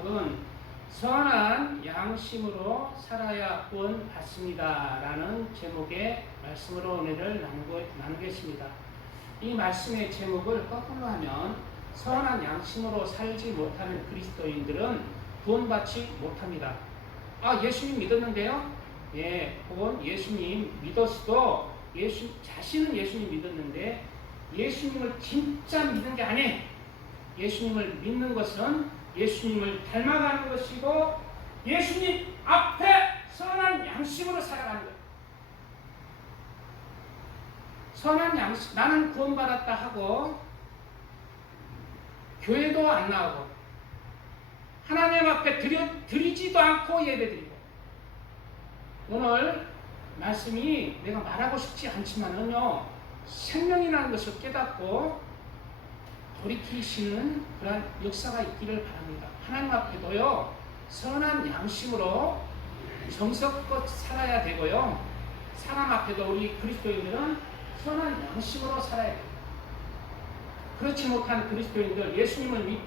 제목은 선한 양심으로 살아야 구원 받습니다 라는 제목의 말씀으로 오늘을 나누겠습니다. 이 말씀의 제목을 거꾸로 하면 선한 양심으로 살지 못하는 그리스도인들은 구원받지 못합니다. 예수님 믿었는데요? 예, 혹은 예수님 믿었어도 자신은 예수님 믿었는데 예수님을 진짜 믿는 게 아니에요. 예수님을 믿는 것은 예수님을 닮아가는 것이고 예수님 앞에 선한 양심으로 살아가는 거예요. 선한 양심, 나는 구원받았다 하고 교회도 안 나오고 하나님 앞에 드리지도 않고 예배드리고, 오늘 말씀이 내가 말하고 싶지 않지만은요, 생명이라는 것을 깨닫고 돌이키시는 그런 역사가 있기를 바랍니다. 하나님 앞에도요, 선한 양심으로 정성껏 살아야 되고요, 사람 앞에도 우리 그리스도인들은 선한 양심으로 살아야 돼요. 그렇지 못한 그리스도인들, 예수님을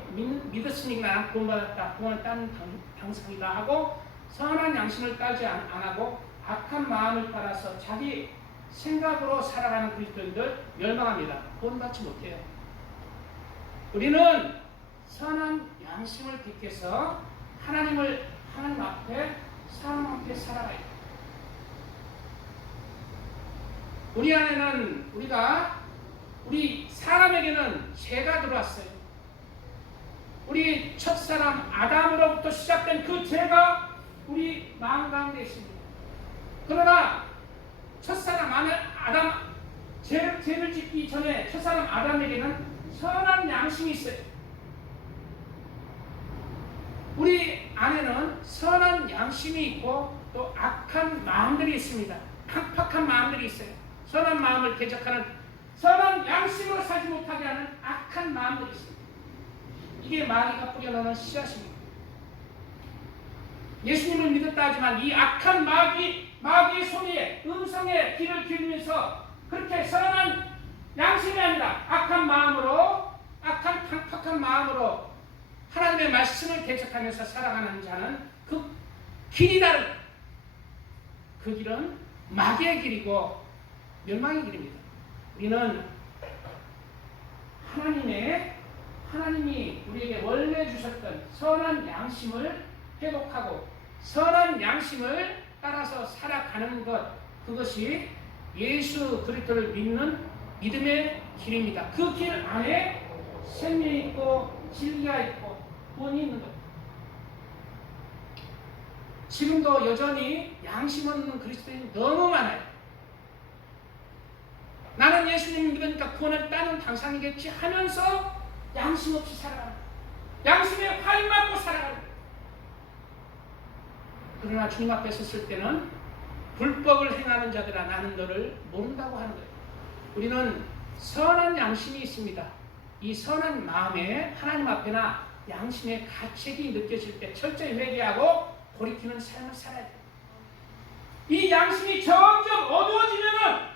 믿었으니까 구원받았다, 구원을 따는 당상이다 하고 선한 양심을 따지 안 하고 악한 마음을 따라서 자기 생각으로 살아가는 그리스도인들 멸망합니다. 구원받지 못해요. 우리는 선한 양심을 택해서 하나님 앞에, 사람 앞에 살아가야 돼요. 우리 안에는 우리 사람에게는 죄가 들어왔어요. 우리 첫사람 아담으로부터 시작된 그 죄가 우리 마음 가운데 있습니다. 그러나 첫사람 아담 죄를 짓기 전에 첫사람 아담에게는 선한 양심이 있어요. 우리 안에는 선한 양심이 있고 또 악한 마음들이 있습니다. 강팍한 마음들이 있어요. 선한 마음을 대적하는, 선한 양심으로 살지 못하게 하는 악한 마음들이 있습니다. 이게 마귀가 뿌려놓은 씨앗입니다. 예수님을 믿었다 하지만 이 악한 마귀의 소리에, 음성에 귀를 기울이면서 그렇게 선한 양심이 아니라 악한 마음으로, 악한 강팍한 마음으로 하나님의 말씀을 대적하면서 살아가는 자는 그 길이 다른, 그 길은 마귀의 길이고 멸망의 길입니다. 우리는 하나님이 우리에게 원래 주셨던 선한 양심을 회복하고 선한 양심을 따라서 살아가는 것, 그것이 예수 그리스도를 믿는 믿음의 길입니다. 그 길 안에 생명이 있고 진리가 있고 구원이 있는 것. 지금도 여전히 양심 없는 그리스도인이 너무 많아요. 나는 예수님 믿으니까 구원을 따는 당상이겠지 하면서 양심 없이 살아가는, 양심에 화인 맞고 살아가는. 그러나 주님 앞에 섰을 때는 불법을 행하는 자들아 나는 너를 모른다고 하는 거예요. 우리는 선한 양심이 있습니다. 이 선한 마음에 하나님 앞에나 양심의 가책이 느껴질 때 철저히 회개하고 돌이키는 삶을 살아야 돼요. 이 양심이 점점 어두워지면은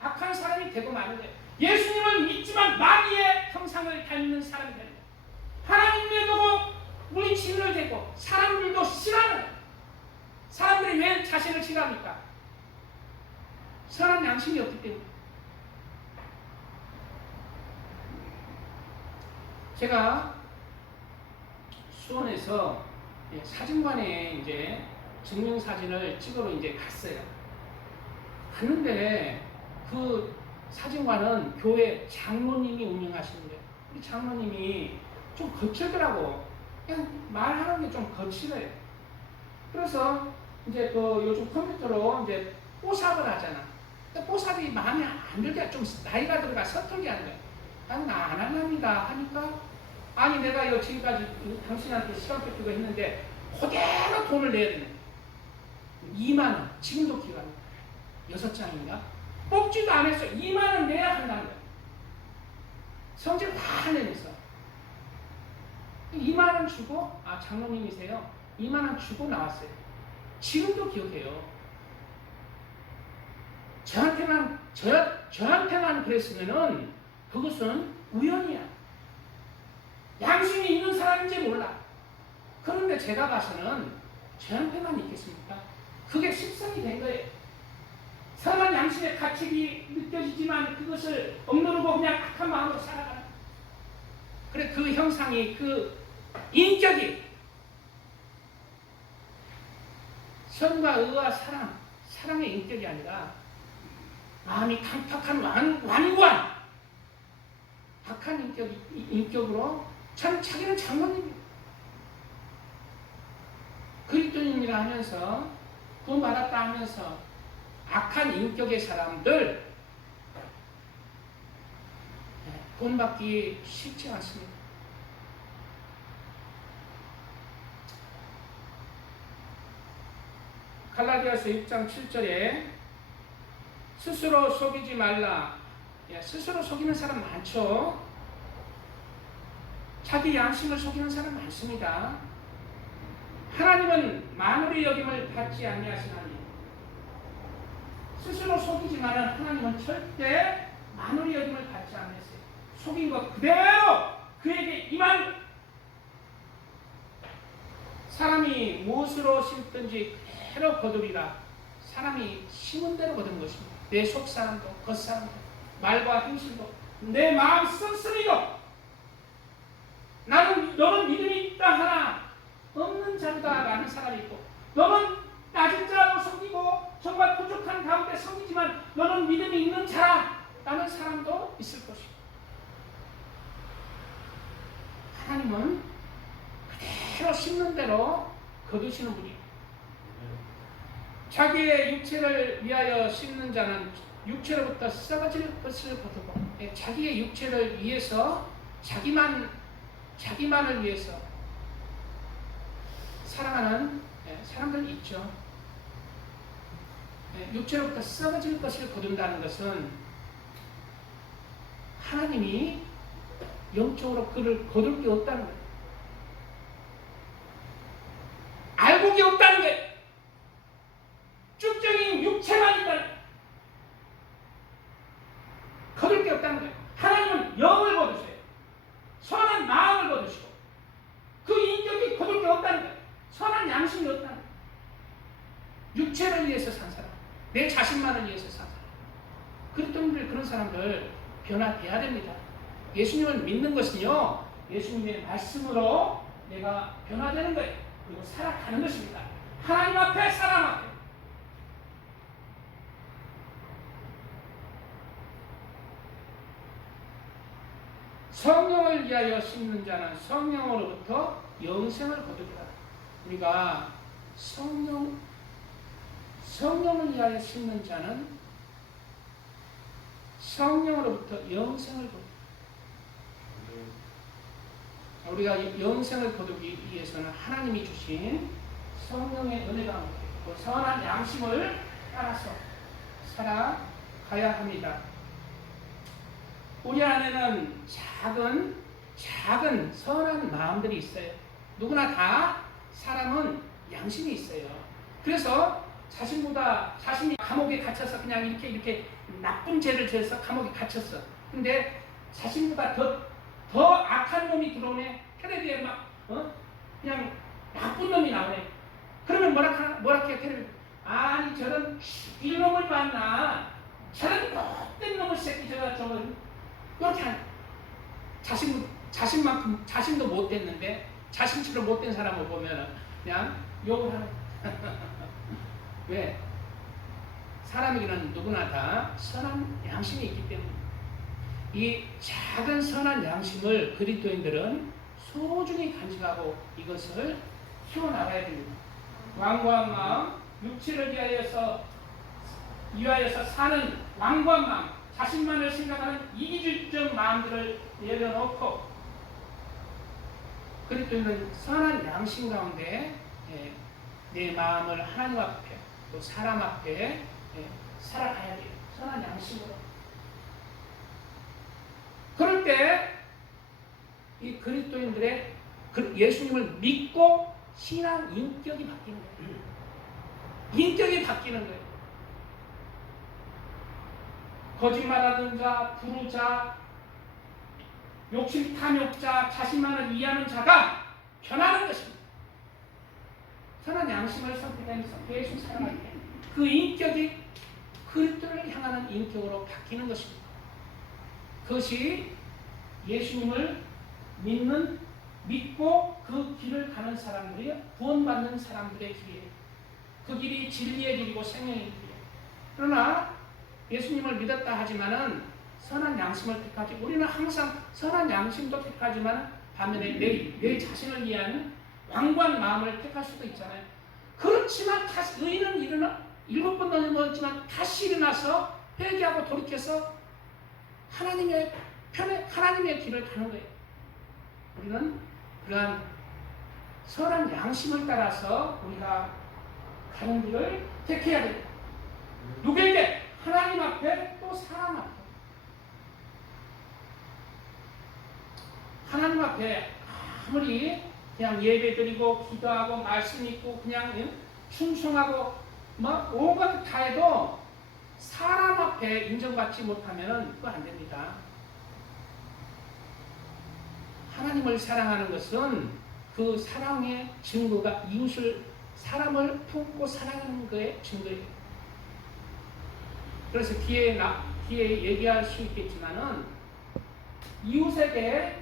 악한 사람이 되고 마는 거예요. 예수님을 믿지만 마귀의 형상을 닮는 사람이 되는 거예요. 하나님에도 물리치를 대고 사람들도 싫어하는 거예요. 사람들이 왜 자신을 싫어합니까? 선한 양심이 없기 때문에. 제가 수원에서 사진관에 이제 증명사진을 찍으러 이제 갔어요. 갔는데 그 사진관은 교회 장로님이 운영하시는 거예요. 우리 장로님이 좀 거칠더라고. 그냥 말하는 게 좀 거칠어요. 그래서 이제 그 요즘 컴퓨터로 이제 뽀샵을 하잖아. 뽀샵이 마음에 안 들게 좀 나이가 들어가 서툴게 하는 거예요. 나 안 합니다 하니까, 아니 내가 이거 지금까지 당신한테 시간 뺏기고 했는데 그대로 돈을 내야 되는 거예요. 2만원, 지금도 기억합니다. 6장인가? 뽑지도 안 했어요. 2만원 내야 한다는 거예요. 성질 다 내면서 2만원 주고, 장로님이세요? 2만원 주고 나왔어요. 지금도 기억해요. 저한테만 그랬으면은 그것은 우연이야. 양심이 있는 사람인지 몰라. 그런데 제가 봐서는 제 형태만 있겠습니까? 그게 실성이 된 거예요. 선한 양심의 가책이 느껴지지만 그것을 억누르고 그냥 악한 마음으로 살아가는. 그래, 그 형상이, 그 인격이 선과 의와 사랑의 인격이 아니라 마음이 강팍한 완고한 악한 인격으로 자기는 장모님이에요. 그리스도인이라 하면서 구원받았다 하면서 악한 인격의 사람들 구원받기 쉽지 않습니다. 갈라디아서 6장 7절에 스스로 속이지 말라. 스스로 속이는 사람 많죠. 자기 양심을 속이는 사람 많습니다. 하나님은 만물의 여김을 받지 아니하시나니. 스스로 속이지만은 하나님은 절대 만물의 여김을 받지 않으세요. 속인 것 그대로 그에게 임한. 사람이 무엇으로 심든지 그대로 거두리라. 사람이 심은 대로 거둔 것입니다. 내 속사람도 겉사람도 말과 행실도 내 마음 쓴소리도 너는 믿음이 있다 하나 없는 자다 라는 사람이 있고, 너는 낮은 자라고 속이고 정말 부족한 가운데 속이지만 너는 믿음이 있는 자라 라는 사람도 있을 것이고, 하나님은 그대로 심는 대로 거두시는 분이에요. 자기의 육체를 위하여 심는 자는 육체로부터 썩어질 것을 거두고, 자기의 육체를 위해서 자기만을 위해서 사랑하는 사람들이 있죠. 육체로부터 썩어질 것을 거둔다는 것은 하나님이 영적으로 그를 거둘 게 없다는 거예요. 알고 게 없다는 거예요. 쭉정인 육체만 있다는 거예요. 거둘 게 없다는 거예요. 하나님은 영을 거두세요. 선한 마음을 거두시고 그 인격이 거둘 게 없다는 거예요. 선한 양심이 없다는 거예요. 육체를 위해서 산 사람, 내 자신만을 위해서 산 사람, 그리스도인들 그런 사람들 변화돼야 됩니다. 예수님을 믿는 것은요, 예수님의 말씀으로 내가 변화되는 거예요. 그리고 살아가는 것입니다. 하나님 앞에, 사람 앞에. 성령을 위하여 심는 자는 성령으로부터 영생을 거두리라. 우리가 성령을 위하여 심는 자는 성령으로부터 영생을 거두리라. 우리가 영생을 거두기 위해서는 하나님이 주신 성령의 은혜가 함께 선한 양심을 따라서 살아가야 합니다. 우리 안에는 작은 선한 마음들이 있어요. 누구나 다 사람은 양심이 있어요. 그래서 자신이 감옥에 갇혀서 그냥 이렇게 나쁜 죄를 지어서 감옥에 갇혔어. 근데 자신보다 더 악한 놈이 들어오네. 텔레비에 그냥 나쁜 놈이 나오네. 그러면 뭐라 해요? 텔레비. 아니 저런 이놈을 봤나? 저런 못된 놈의 새끼 저런 그렇게 하는. 자신만큼 자신도 못됐는데 자신처럼 못된 사람을 보면 그냥 욕을 하는. 왜? 사람에게는 누구나 다 선한 양심이 있기 때문에 이 작은 선한 양심을 그리스도인들은 소중히 간직하고 이것을 키워나가야 됩니다. 완고한 마음, 육체를 위하여서 사는 완고한 마음, 자신만을 생각하는 이기주의적 마음들을 내려놓고 그리스도인은 선한 양심 가운데 내 마음을 하나님 앞에 또 사람 앞에 살아가야 돼요. 선한 양심으로. 그럴 때 이 그리스도인들의 예수님을 믿고 신앙 인격이 바뀌는 거예요. 인격이 바뀌는 거예요. 거짓말하는 자, 부르자, 욕심 탐욕자, 자신만을 이해하는 자가 변하는 것입니다. 선한 양심을 선택하면서 계속 살아갈 때 그 인격이 그리스도를 향하는 인격으로 바뀌는 것입니다. 그것이 예수님을 믿고 그 길을 가는 사람들이 구원받는 사람들의 길이에요. 그 길이 진리의 길이고 생명의 길이에요. 그러나 예수님을 믿었다 하지만은 선한 양심을 택하지, 우리는 항상 선한 양심도 택하지만 반면에 내 자신을 위한 완고한 마음을 택할 수도 있잖아요. 그렇지만 다시 의인은 일어나 7번 넘었지만 다시 일어나서 회개하고 돌이켜서 하나님의 길을 가는 거예요. 우리는 그러한 선한 양심을 따라서 우리가 가는 길을 택해야 됩니다. 누구에게? 하나님 앞에 또 사람 앞에. 하나님 앞에 아무리 그냥 예배드리고 기도하고 말씀 읽고 그냥 충성하고 막 온갖 다 해도 사람 앞에 인정받지 못하면 그거 안 됩니다. 하나님을 사랑하는 것은 그 사랑의 증거가 사람을 품고 사랑하는 거의 증거예요. 그래서 뒤에 얘기할 수 있겠지만은 이웃에게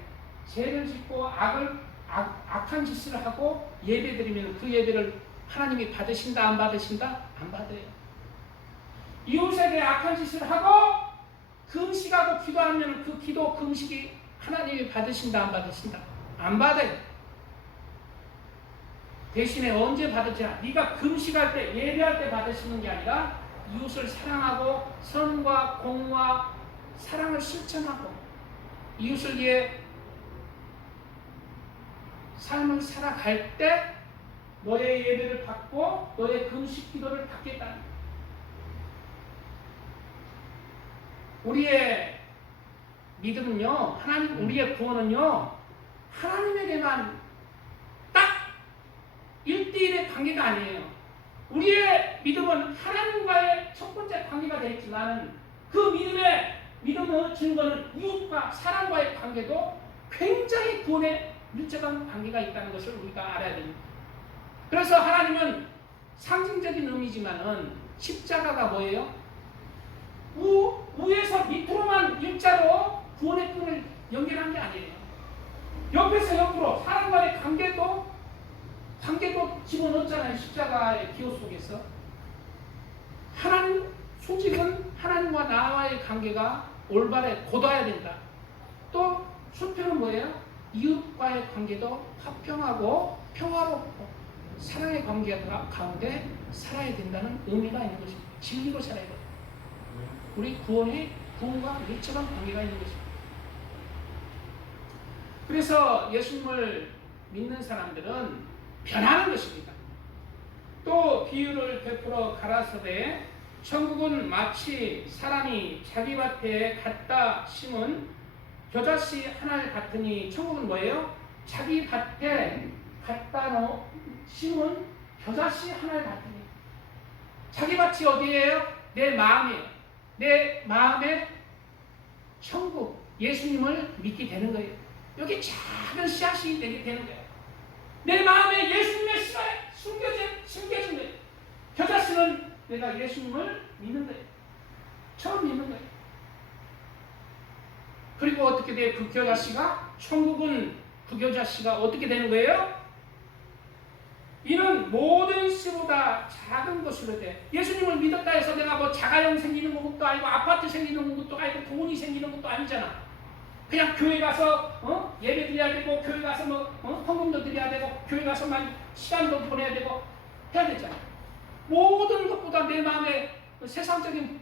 죄를 짓고 악한 짓을 하고 예배드리면 그 예배를 하나님이 받으신다 안 받으신다? 안 받아요. 이웃에게 악한 짓을 하고 금식하고 기도하면 그 기도 금식이 하나님이 받으신다 안 받으신다? 안 받아요. 대신에 언제 받으냐? 네가 금식할 때 예배할 때 받으시는 게 아니라 이웃을 사랑하고 선과 공과 사랑을 실천하고 이웃을 위해 삶을 살아갈 때 너의 예배를 받고 너의 금식 기도를 받겠다. 우리의 믿음은요, 우리의 구원은요, 하나님에게만 딱 1대1의 관계가 아니에요. 우리의 믿음은 하나님과의 첫 번째 관계가 되겠지만 그 믿음의 증거는 이웃과 사람과의 관계도 굉장히 구원에 밀접한 관계가 있다는 것을 우리가 알아야 됩니다. 그래서 하나님은 상징적인 의미지만은 십자가가 뭐예요? 위에서 밑으로만 일자로 구원의 끈을 연결한 게 아니에요. 옆에서 옆으로 사람과의 관계도 집어넣었잖아요. 십자가의 기호 속에서. 수직은 하나님과 나와의 관계가 올바르게 곧아야 된다. 또 수평은 뭐예요? 이웃과의 관계도 화평하고 평화롭고 사랑의 관계가 가운데 살아야 된다는 의미가 있는 것입니다. 진리로 살아야 돼요. 우리 구원과 밀접한 관계가 있는 것입니다. 그래서 예수님을 믿는 사람들은 변하는 것입니다. 또 비유를 베풀어 가라사대 천국은 마치 사람이 자기 밭에 갖다 심은 겨자씨 하나 같으니, 천국은 뭐예요? 자기 밭에 갖다 심은 겨자씨 하나 같으니. 자기 밭이 어디예요? 내 마음이에요. 내 마음에 천국, 예수님을 믿게 되는 거예요. 여기 작은 씨앗이 되게 되는 거예요. 내 마음에 예수님의 씨가 숨겨진 거예요. 겨자씨는 내가 예수님을 믿는 거예요. 처음 믿는 거예요. 그리고 어떻게 돼요? 그 겨자씨가? 천국은 그 겨자씨가 어떻게 되는 거예요? 이는 모든 씨보다 작은 것으로 돼. 예수님을 믿었다 해서 내가 뭐 자가용 생기는 것도 아니고 아파트 생기는 것도 아니고 돈이 생기는 것도 아니잖아. 그냥 교회 가서 예배 드려야 되고, 교회 가서 헌금도 드려야 되고, 교회 가서만 시간도 보내야 되고 해야 되잖아. 모든 것보다 내 마음에 세상적인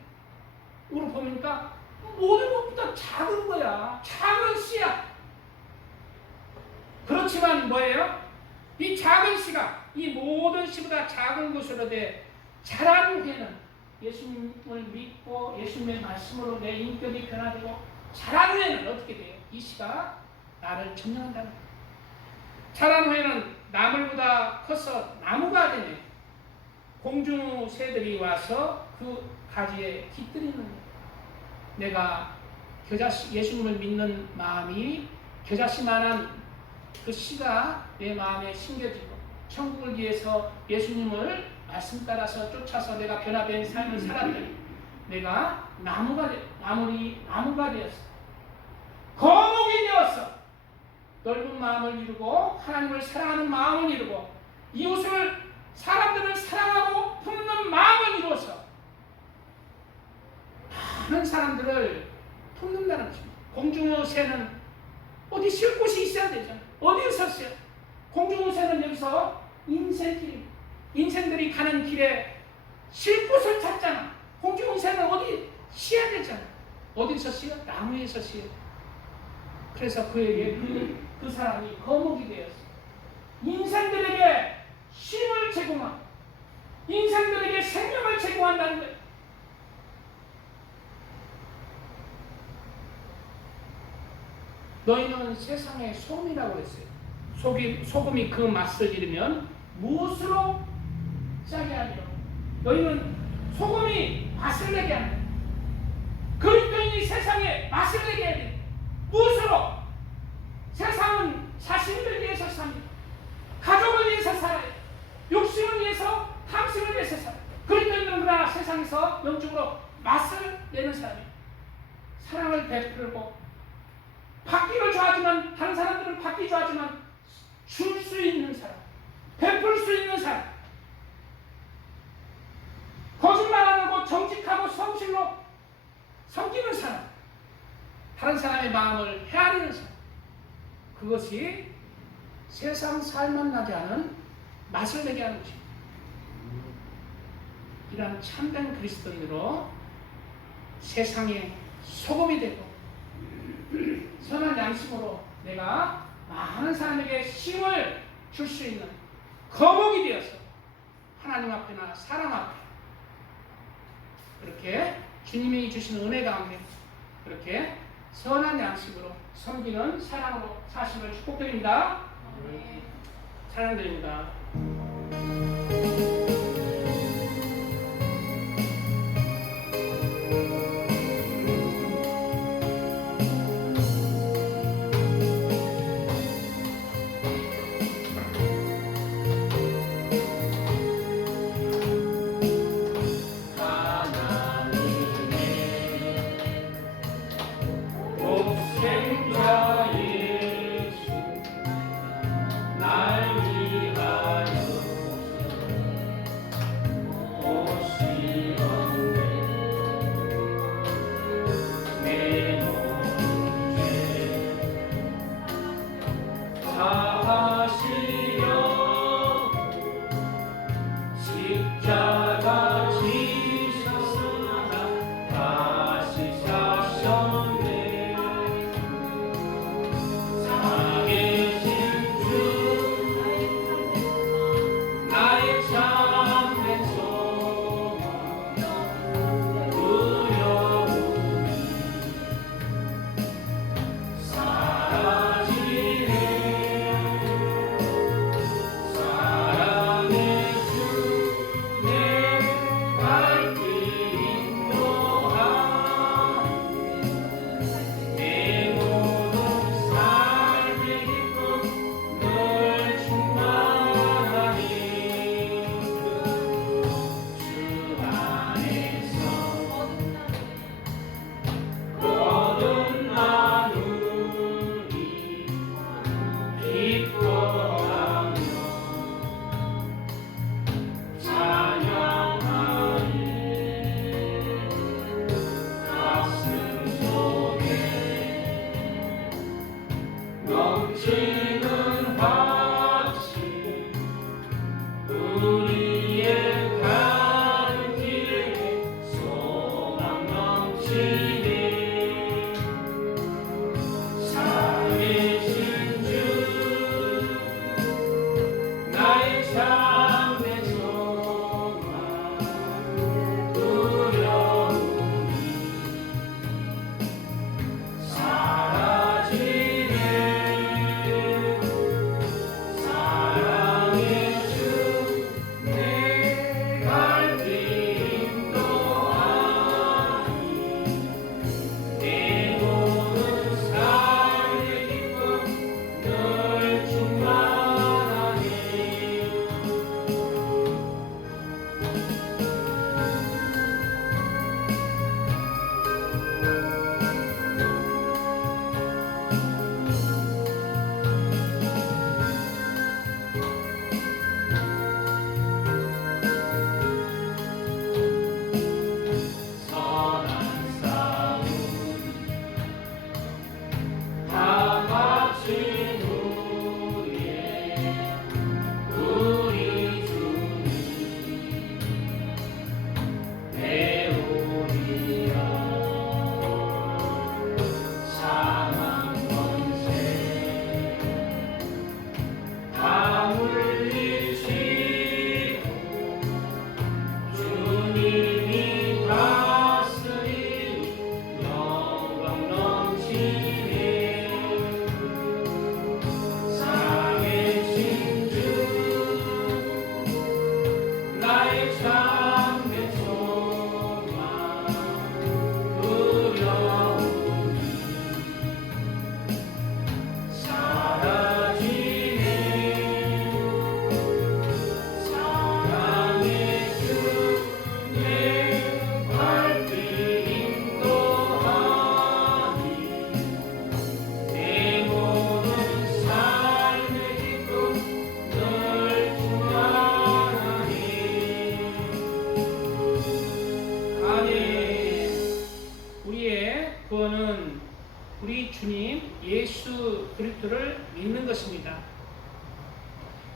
으로 보니까 모든 것보다 작은 거야. 작은 씨야. 그렇지만 뭐예요? 이 작은 씨가 이 모든 씨보다 작은 것으로 돼 자란 후에는 예수님을 믿고 예수님의 말씀으로 내 인격이 변화되고 자란 후에는 어떻게 돼요? 이 씨가 나를 점령한다는 거예요. 자란 후에는 나물보다 커서 나무가 되네. 공중새들이 와서 그 가지에 깃들이는 거예요. 내가 예수님을 믿는 마음이 겨자씨만한 그 씨가 내 마음에 심겨지고 천국을 위해서 예수님을 말씀 따라서 쫓아서 내가 변화된 삶을 살았더니 내가 나무가 되었어. 거목이 되었어. 넓은 마음을 이루고 하나님을 사랑하는 마음을 이루고 이웃을 사람들을 사랑하고 품는 마음을 이루어서 많은 사람들을 품는다는 것입니다. 공중요새는 어디 쉴 곳이 있어야 되잖아요. 어디에서 쉬어요? 공중요새는 여기서 인생들이 가는 길에 쉴 곳을 찾잖아. 공중요새는 어디 쉬어야 되잖아. 어디서 쉬어? 나무에서 쉬어. 그래서 그에게 그 사람이 거목이 되었어. 인생들에게 쉼을 제공하고 인생들에게 생명을 제공한다는 거예요. 너희는 세상의 소금이라고 했어요. 소금이 그 맛을 잃으면 무엇으로 짜게 하리요? 너희는 소금이 맛을 내게 하는 그리스도인이 세상에 맛을 내게 해야 돼. 무엇으로? 세상은 자신을 위해서 삽니다. 가족을 위해서 살아요. 욕심을 위해서, 탐심을 위해서 살아요. 그리스도인은 그러나 세상에서 영적으로 맛을 내는 사람이에요. 사랑을 베풀고 받기를 좋아하지만 다른 사람들은 받기 좋아하지만 줄 수 있는 사람, 베풀 수 있는 사람, 거짓말 안 하고 정직하고 성실로 섬기는 사람, 다른 사람의 마음을 헤아리는 사람, 그것이 세상 살만 나게 하는 맛을 내게 하는 것입니다. 이러한 참된 그리스도인으로 세상의 소금이 되고 선한 양심으로 내가 많은 사람에게 쉼을 줄 수 있는 거목이 되어서 하나님 앞에나 사람 앞에 그렇게 주님이 주신 은혜 가운데 그렇게 선한 양식으로 섬기는 사랑으로 사시는 축복드립니다. 사랑드립니다. 생자 예수 날 위하여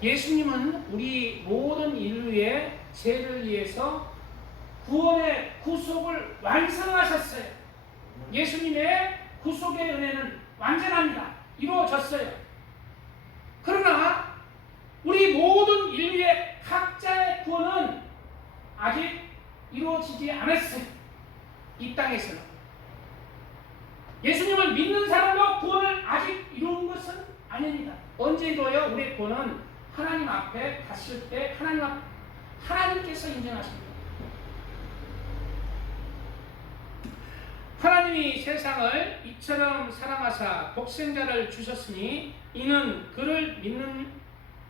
예수님은 우리 모든 인류의 죄를 위해서 구원의 구속을 완성하셨어요. 예수님의 구속의 은혜는 완전합니다. 이루어졌어요. 그러나 우리 모든 인류의 각자의 구원은 아직 이루어지지 않았어요. 이 땅에서는. 예수님을 믿는 사람도 구원을 아직 이룬 것은 아닙니다. 언제 이루어요? 우리의 구원은 하나님 앞에 갔을 때 하나님께서 인정하십니다. 하나님이 세상을 이처럼 사랑하사 독생자를 주셨으니 이는 그를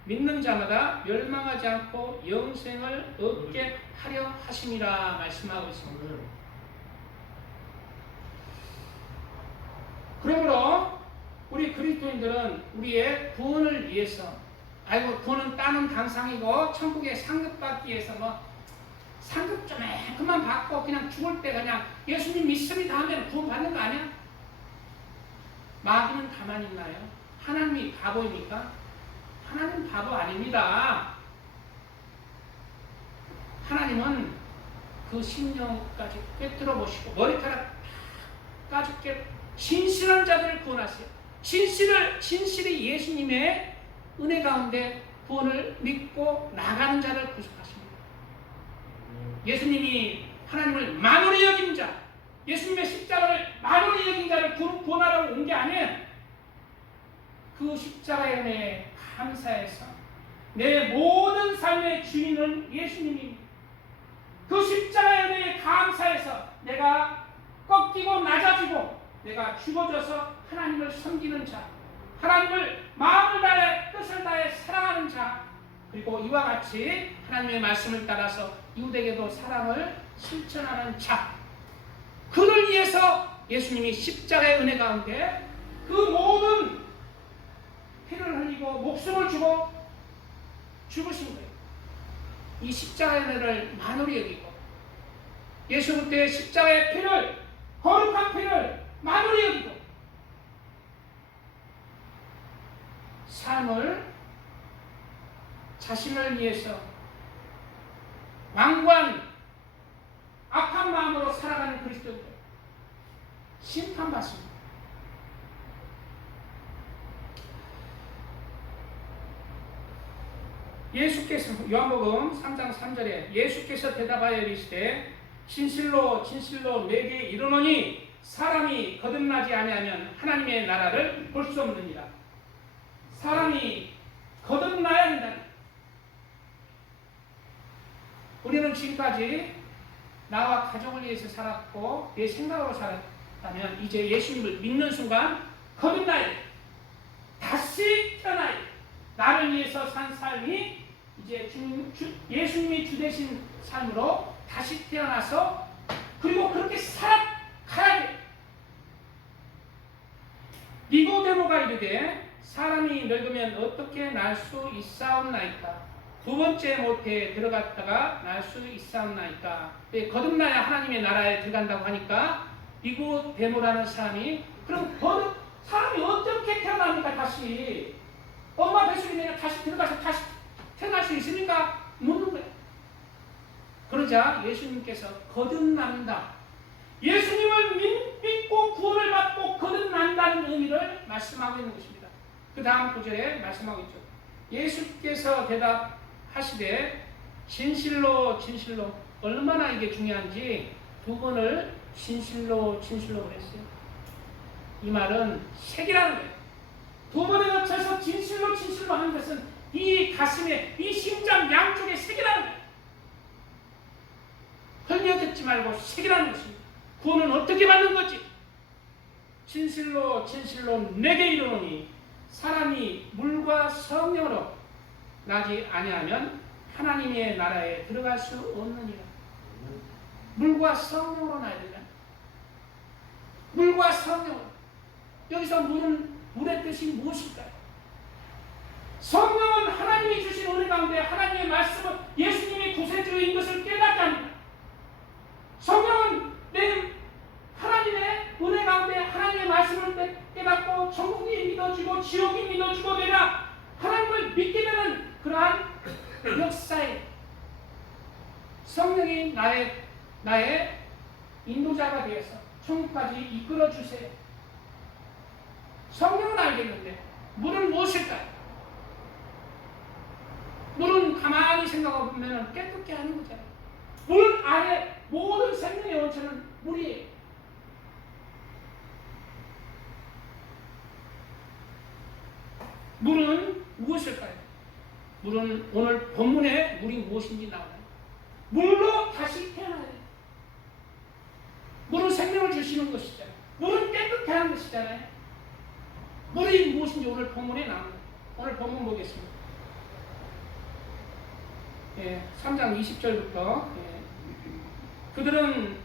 믿는 자마다 멸망하지 않고 영생을 얻게 하려 하심이라 말씀하고 있습니다. 그러므로 우리 그리스도인들은 우리의 구원을 위해서 구원은 따는 당상이고 천국의 상급받기 위해서 상급 좀 그만 받고 그냥 죽을 때 그냥 예수님 믿습니다 하면 구원 받는 거 아니야? 마귀는 가만히 있나요? 하나님이 바보입니까? 하나님 바보 아닙니다. 하나님은 그 심령까지 꿰뚫어 보시고 머리카락 까지 진실한 자들을 구원하세요. 진실이 예수님의 은혜 가운데 구원을 믿고 나가는 자를 구속하십니다. 예수님이 하나님을 만홀히 여긴 자, 예수님의 십자가를 만홀히 여긴 자를 구원하러 온 게 아니에요. 그 십자가의 은혜에 감사해서 내 모든 삶의 주인은 예수님입니다. 그 십자가의 은혜에 감사해서 내가 꺾이고 낮아지고 내가 죽어져서 하나님을 섬기는 자, 하나님을 마음을 다해 뜻을 다해 사랑하는 자, 그리고 이와 같이 하나님의 말씀을 따라서 이웃에게도 사랑을 실천하는 자, 그를 위해서 예수님이 십자가의 은혜 가운데 그 모든 피를 흘리고 목숨을 주고 죽으신 거예요. 이 십자가의 은혜를 만홀히 여기고 예수 그리스도의 십자가의 피를, 거룩한 피를 만홀히 여기고 삶을 자신을 위해서 완고한 악한 마음으로 살아가는 그리스도인들 심판받습니다. 예수께서 요한복음 3장 3절에 예수께서 대답하여 이르시되 진실로 진실로 내게 이르노니 사람이 거듭나지 아니하면 하나님의 나라를 볼 수 없느니라. 사람이 거듭나야 한다. 우리는 지금까지 나와 가족을 위해서 살았고 내 생각으로 살았다면 이제 예수님을 믿는 순간 거듭나야 돼. 다시 태어나야 돼. 나를 위해서 산 삶이 이제 예수님이 주 되신 삶으로 다시 태어나서 그리고 그렇게 살아가야 돼. 니고데모가 이르되 사람이 늙으면 어떻게 날 수 있사옵나이까? 두 번째 모태에 들어갔다가 날 수 있사옵나이까? 거듭나야 하나님의 나라에 들어간다고 하니까 니고데모라는 사람이 그럼 사람이 어떻게 태어납니까? 다시 엄마 뱃속에 내가 다시 들어가서 다시 태어날 수 있습니까? 묻는 거예요. 그러자 예수님께서 거듭난다, 예수님을 믿고 구원을 받고 거듭난다는 의미를 말씀하고 있는 것입니다. 그 다음 구절에 말씀하고 있죠. 예수께서 대답하시되 진실로 진실로, 얼마나 이게 중요한지 두 번을 진실로 진실로 그랬어요. 이 말은 색이라는 거예요. 두 번에 걸쳐서 진실로 진실로 하는 것은 이 가슴에, 이 심장 양쪽에 색이라는 거예요. 흘려듣지 말고 색이라는 것입니다. 구원은 어떻게 받는 거지? 진실로 진실로 내게 이르노니 사람이 물과 성령으로 나지 아니하면 하나님의 나라에 들어갈 수 없느니라. 물과 성령으로 나야 된다. 물과 성령으로. 여기서 물의 뜻이 무엇일까요? 성령은 하나님이 주신 은혜 가운데 하나님의 말씀은 예수님이 구세주인 것을 깨닫게 합니다. 성령은 내 하나님의 은혜 가운데 하나님의 말씀을 깨닫고 천국이 믿어지고 지옥이 믿어지고 내가 하나님을 믿게 되는 그 역사에 성령이 나의 인도자가 되어서 천국까지 이끌어 주세요. 성령은 알겠는데 물은 무엇일까요? 물은 가만히 생각해 보면 깨끗게 하는 거잖아요. 물 안에 모든 생명의 원천은 물이에요. 물은 무엇일까요? 물은 오늘 본문에 물이 무엇인지 나와요. 물로 다시 태어나야 돼요. 물은 생명을 주시는 것이잖아요. 물은 깨끗게 하는 것이잖아요. 물이 무엇인지 오늘 본문에 나옵니다. 오늘 본문 보겠습니다. 3장 20절부터 그들은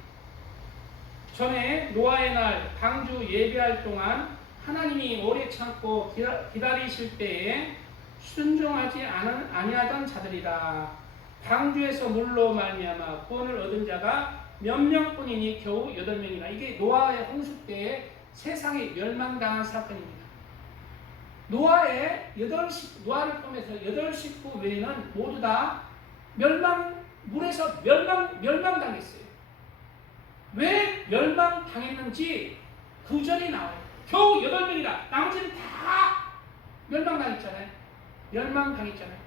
전에 노아의 날 방주 예배할 동안 하나님이 오래 참고 기다리실 때에 순종하지 아니하던 자들이라. 방주에서 물로 말미암아 구원을 얻은 자가 몇 명뿐이니 겨우 8명이라. 이게 노아의 홍수 때에 세상에 멸망당한 사건입니다. 노아를 포함해서 8식구 외에는 모두 다 물에서 멸망당했어요. 왜 멸망당했는지 구절이 나와요. 겨우 8명이다. 나머지는 다 멸망당했잖아요.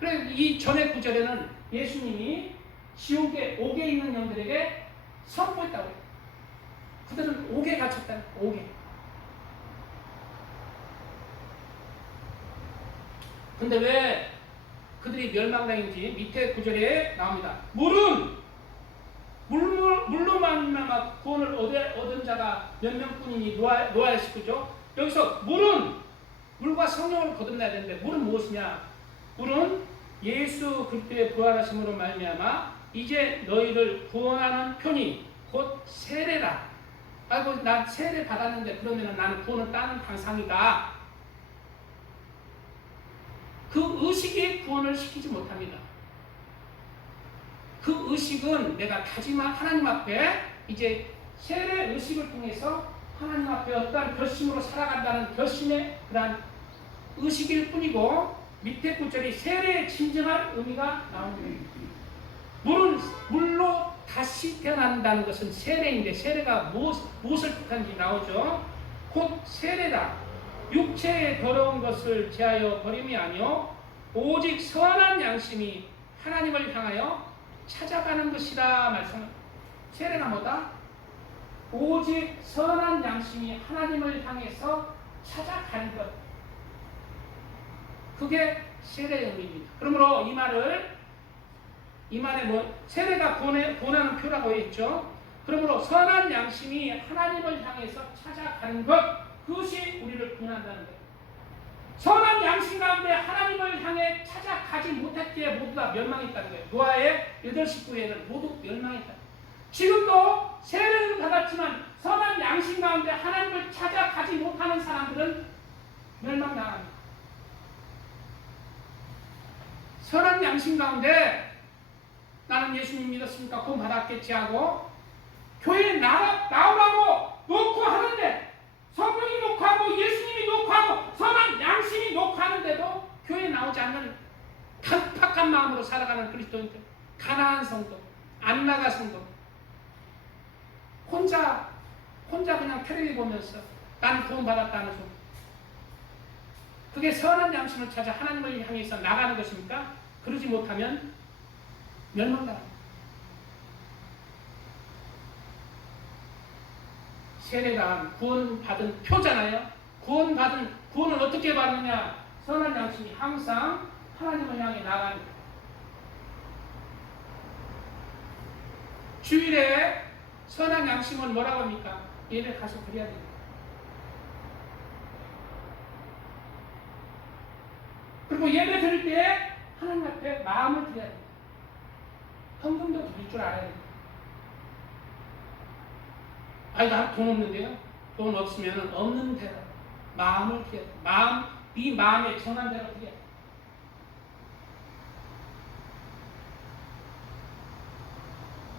그래서 이 전의 구절에는 예수님이 지옥에 옥에 있는 영들에게 선포했다고 해요. 그들은 옥에 갇혔다는 거예요. 옥에. 근데 왜 그들이 멸망당했는지 밑에 구절에 나옵니다. 물로 말미암아 구원을 얻은 자가 몇 명뿐이니 노아의 식구죠. 여기서 물과 성령을 거듭나야 되는데 물은 무엇이냐? 물은 예수 그리스도의 부활하심으로 말미암아 이제 너희를 구원하는 편이 곧 세례라. 아이고 나 세례 받았는데 그러면 나는 구원을 따는 당상이다. 그 의식이 구원을 시키지 못합니다. 그 의식은 내가 다짐한 하나님 앞에 이제 세례 의식을 통해서 하나님 앞에 어떠한 결심으로 살아간다는 결심의 그러한 의식일 뿐이고 밑에 구절이 세례의 진정한 의미가 나옵니다. 물로 다시 태어난다는 것은 세례인데 세례가 무엇을 뜻하는지 나오죠. 곧 세례다. 육체의 더러운 것을 제하여 버림이 아니요 오직 선한 양심이 하나님을 향하여 찾아가는 것이라 말씀합니다. 세례가 뭐다? 오직 선한 양심이 하나님을 향해서 찾아가는 것. 그게 세례의 의미입니다. 그러므로 이 말에 세례가 구원하는 표라고 했죠. 그러므로 선한 양심이 하나님을 향해서 찾아가는 것, 그것이 우리를 구원한다는 것. 선한 양심 가운데 하나님을 향해 찾아가지 못했기에 모두 다 멸망했다는 거예요. 노아의 8식구에는 모두 멸망했다. 지금도 세례를 받았지만 선한 양심 가운데 하나님을 찾아가지 못하는 사람들은 멸망당합니다. 선한 양심 가운데 나는 예수님 믿었으니까 구원 받았겠지 하고 교회에 나오라고 놓고 하는데 성령이 놓고 하고 예수님이 놓고 하고 선한 양심이 놓고 하는데도 교회에 나오지 않는 강팍한 마음으로 살아가는 그리스도인들, 가난한 성도, 안 나가 성도, 혼자 그냥 텔레비 보면서 난 구원 받았다는 소리. 그게 선한 양심을 찾아 하나님을 향해서 나가는 것입니까? 그러지 못하면 멸망당합니다. 세례가 구원받은 표잖아요. 구원은 어떻게 받느냐? 선한 양심이 항상 하나님을 향해 나가는 거예요. 주일에 선한 양심은 뭐라고 합니까? 예배 가서 드려야 됩니다. 그리고 예배 드릴 때 하나님 앞에 마음을 드려야 됩니다. 헌금도 드릴 줄 알아야 됩니다. 아니 난 돈 없는데요. 돈 없으면 없는 대로 마음을 드려야 돼요. 네 마음에 전한 대로 드려야 돼요.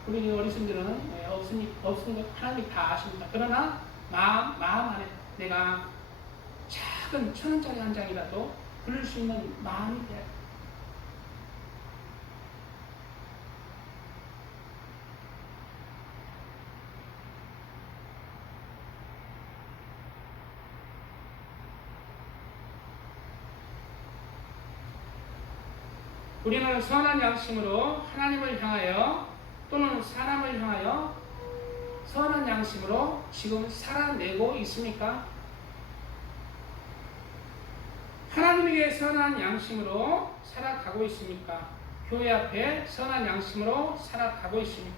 우리 어르신들은 없은 것 하나님이 다 아십니다. 그러나 마음 안에 내가 작은 1,000원짜리 한 장이라도 부를 수 있는 마음이 돼야 돼요. 우리는 선한 양심으로 하나님을 향하여 또는 사람을 향하여 선한 양심으로 지금 살아내고 있습니까? 하나님에게 선한 양심으로 살아가고 있습니까? 교회 앞에 선한 양심으로 살아가고 있습니까?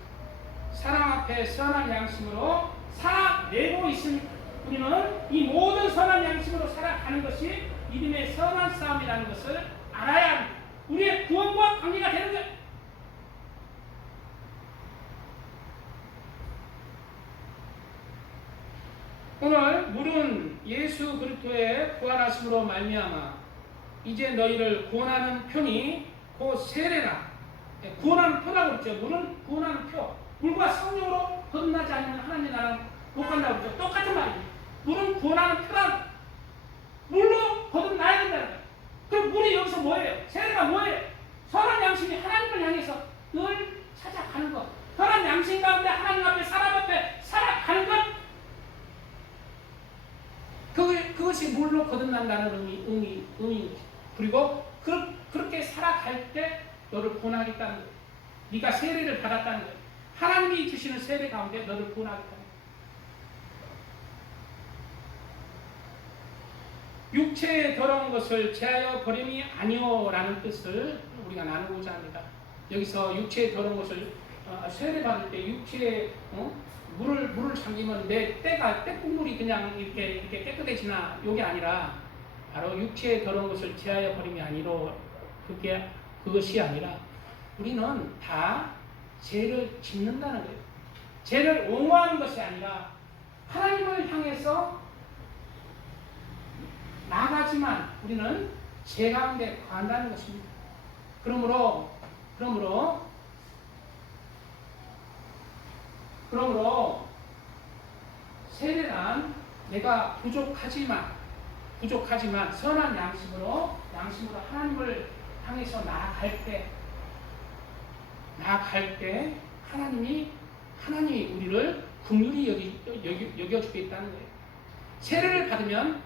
사람 앞에 선한 양심으로 살아내고 있습니까? 우리는 이 모든 선한 양심으로 살아가는 것이 믿음의 선한 싸움이라는 것을 알아야 합니다. 우리의 구원과 관계가 되는 거예요. 오늘 물은 예수 그리스도의 부활하심으로 말미암아 이제 너희를 구원하는 표니 곧 세례라. 구원하는 표라고 그랬죠. 물은 구원하는 표. 물과 성령으로 거듭나지 않으면 하나님의 나라는 못 간다고 그랬죠. 똑같은 말입니다. 물은 구원하는 표라고. 물로 거듭나야 된다는 거예요. 그럼 물이 여기서 뭐예요? 세례가 뭐예요? 선한 양심이 하나님을 향해서 늘 찾아가는 것. 선한 양심 가운데 하나님 앞에 사람 앞에 살아가는 것. 그것이 물로 거듭난다는 의미입니다. 그리고 그렇게 살아갈 때 너를 구원하겠다는 거예요. 네가 세례를 받았다는 거예요. 하나님이 주시는 세례 가운데 너를 구원하겠다는 거예요. 육체의 더러운 것을 제하여 버림이 아니오라는 뜻을 우리가 나누고자 합니다. 여기서 육체의 더러운 것을 세례 받을 때 육체에 물을 잠기면 내 때국물이 그냥 이렇게 깨끗해지나 요게 아니라 바로 육체의 더러운 것을 제하여 버림이 아니로 그것이 아니라 우리는 다 죄를 짓는다는 거예요. 죄를 옹호하는 것이 아니라 하나님을 향해서 나가지만 우리는 죄 가운데 거한다는 것입니다. 그러므로 세례란 내가 부족하지만 선한 양심으로 하나님을 향해서 나아갈 때 하나님이 우리를 긍휼히 여겨주겠다는 거예요. 세례를 받으면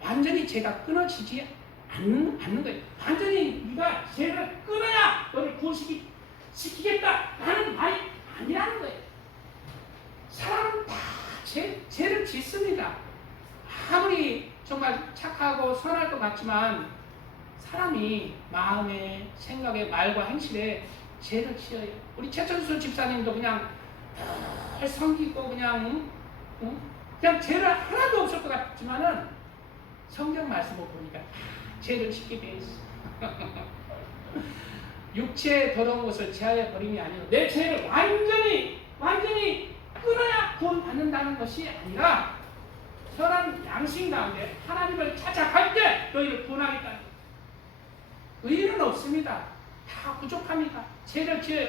완전히 죄가 끊어지지 않는 거예요. 완전히 네가 죄를 끊어야 너를 구원시키겠다라는 말이 아니라는 거예요. 사람은 다 죄를 짓습니다. 아무리 정말 착하고 선할 것 같지만 사람이 마음에, 생각에, 말과 행실에 죄를 지어요. 우리 최천수 집사님도 그냥 섬기고 그냥 죄를 하나도 없을 것 같지만은 성경 말씀을 보니까 죄를 짓게 돼 있어. 육체의 더러운 것을 제하여 버림이 아니라 내 죄를 완전히 끊어야 구원받는다는 것이 아니라 선한 양심 가운데 하나님을 찾아갈 때 너희를 구원하겠다는 거예요. 의의는 없습니다. 다 부족합니다. 죄를 지어요.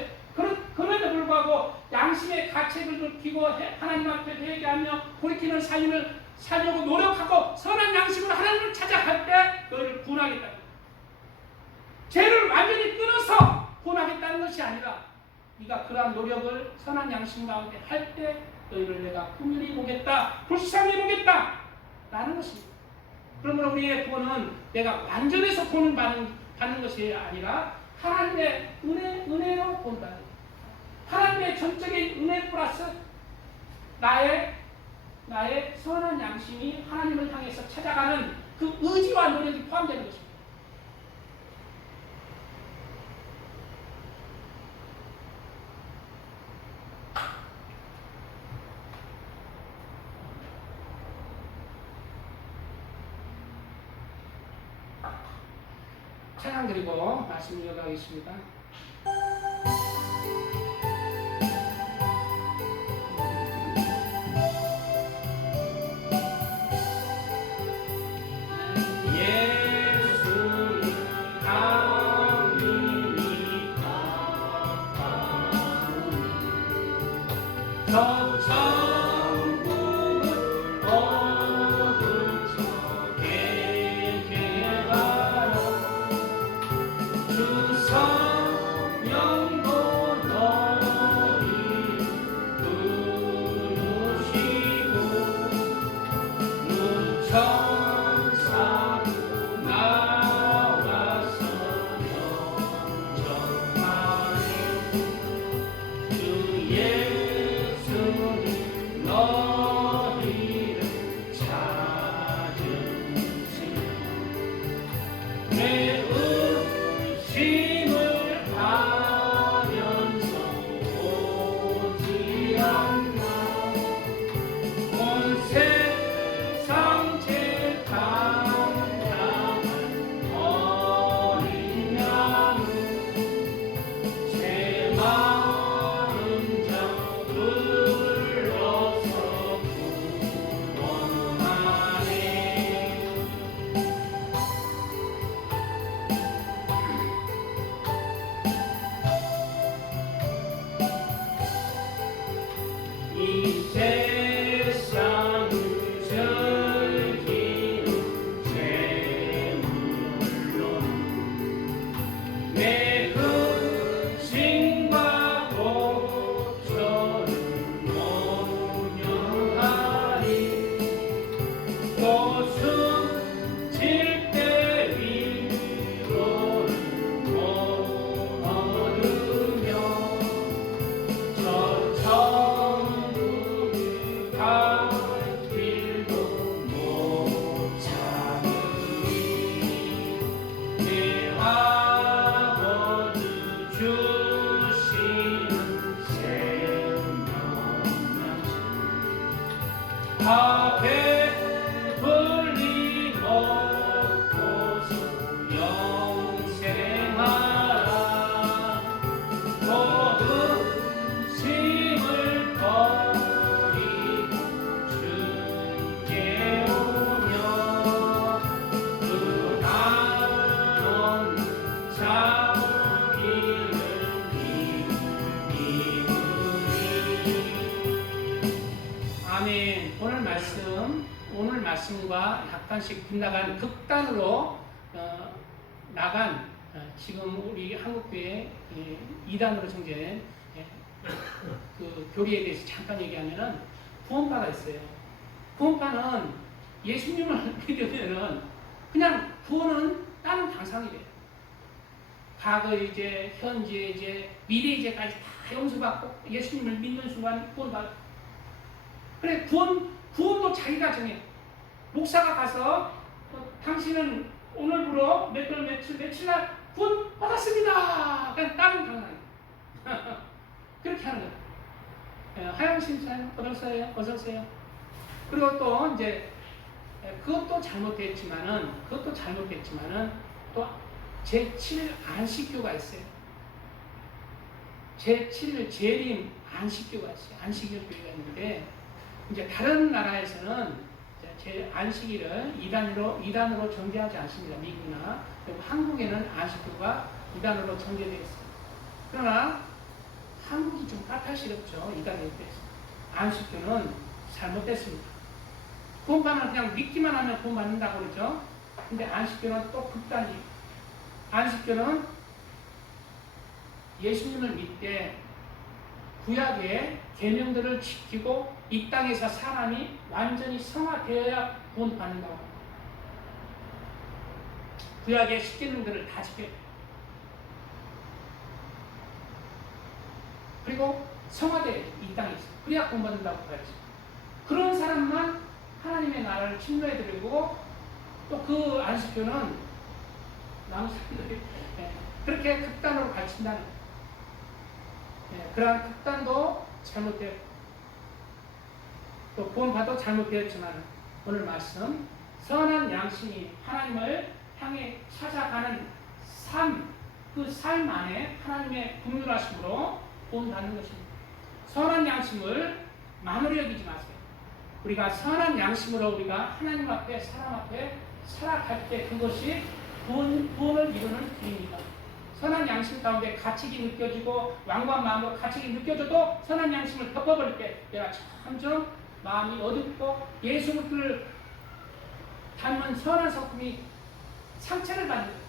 그럼에도 불구하고 양심의 가책을 느끼고 하나님 앞에 회개하며 돌이키는 삶을 살려고 노력하고 선한 양심으로 하나님을 찾아갈 때 너희를 구원하겠다는 거예요. 죄를 완전히 끊어서 구원하겠다는 것이 아니라 네가 그러한 노력을 선한 양심 가운데 할 때 너희를 내가 긍휼히 보겠다, 불쌍히 보겠다 라는 것입니다. 그러므로 우리의 구원은 내가 완전해서 구원을 받는 것이 아니라 하나님의 은혜로 본다. 하나님의 전적인 은혜 플러스 나의 선한 양심이 하나님을 향해서 찾아가는 그 의지와 노력이 포함되는 것입니다. 찬양 드리고 말씀 이어가겠습니다. 말씀과 약간씩 빗나간 극단으로 나간 지금 우리 한국교회 이단으로 정제된 그 교리에 대해서 잠깐 얘기하면은 구원파가 있어요. 구원파는 예수님을 믿으면은 그냥 구원은 다른 당상이 돼요. 과거 이제, 현재 이제, 미래 이제까지 다 용서받고 예수님을 믿는 순간 구원받고. 그래 구원도 자기가 정해. 목사가 가서 당신은 오늘부로 며칠 날 구원 받았습니다. 그냥 다른 당상. 그렇게 하는 거예요. 하영신사님 어서 오세요. 그리고 또 이제 그것도 잘못됐지만은 또 제7 안식교가 있어요. 제7 재림 안식교가 있어요. 안식일교가 있는데 이제 다른 나라에서는 제 안식일을 이단으로 정죄하지 않습니다. 미국이나 그리고 한국에는 안식교가 이단으로 정죄되어 있습니다. 그러나 한국이 좀 까탈스럽죠. 이단에 대해서. 안식교는 잘못됐습니다. 구원받으면 그냥 믿기만 하면 구원받는다고 그러죠. 근데 안식교는 또 극단이에요. 안식교는 예수님을 믿되 구약의 계명들을 지키고 이 땅에서 사람이 완전히 성화되어야 구원받는다고 합니다. 구약의 10계명들을 다 지켜야 돼요. 그리고 성화돼야 이 땅에서. 그래야 구원받는다고 봐야지. 그런 사람만 하나님의 나라를 침노해드리고 또 그 안식교는 남은 사람들이 그렇게 극단으로 가르친다는 거예요. 그러한 극단도 잘못되었고 또 구원받아도 잘못되었지만 오늘 말씀 선한 양심이 하나님을 향해 찾아가는 삶, 그 삶 안에 하나님의 긍휼하심으로 구원받는 것입니다. 선한 양심을 만으로 여기지 마세요. 우리가 선한 양심으로 우리가 하나님 앞에 사람 앞에 살아갈 때 그것이 구원을 이루는 길입니다. 선한 양심 가운데 가책이 느껴지고 완고한 마음으로 가책이 느껴져도 선한 양심을 덮어버릴 때 내가 점점 마음이 어둡고 예수 그리스도를 닮은 선한 성품이 상처를 받는 거예요.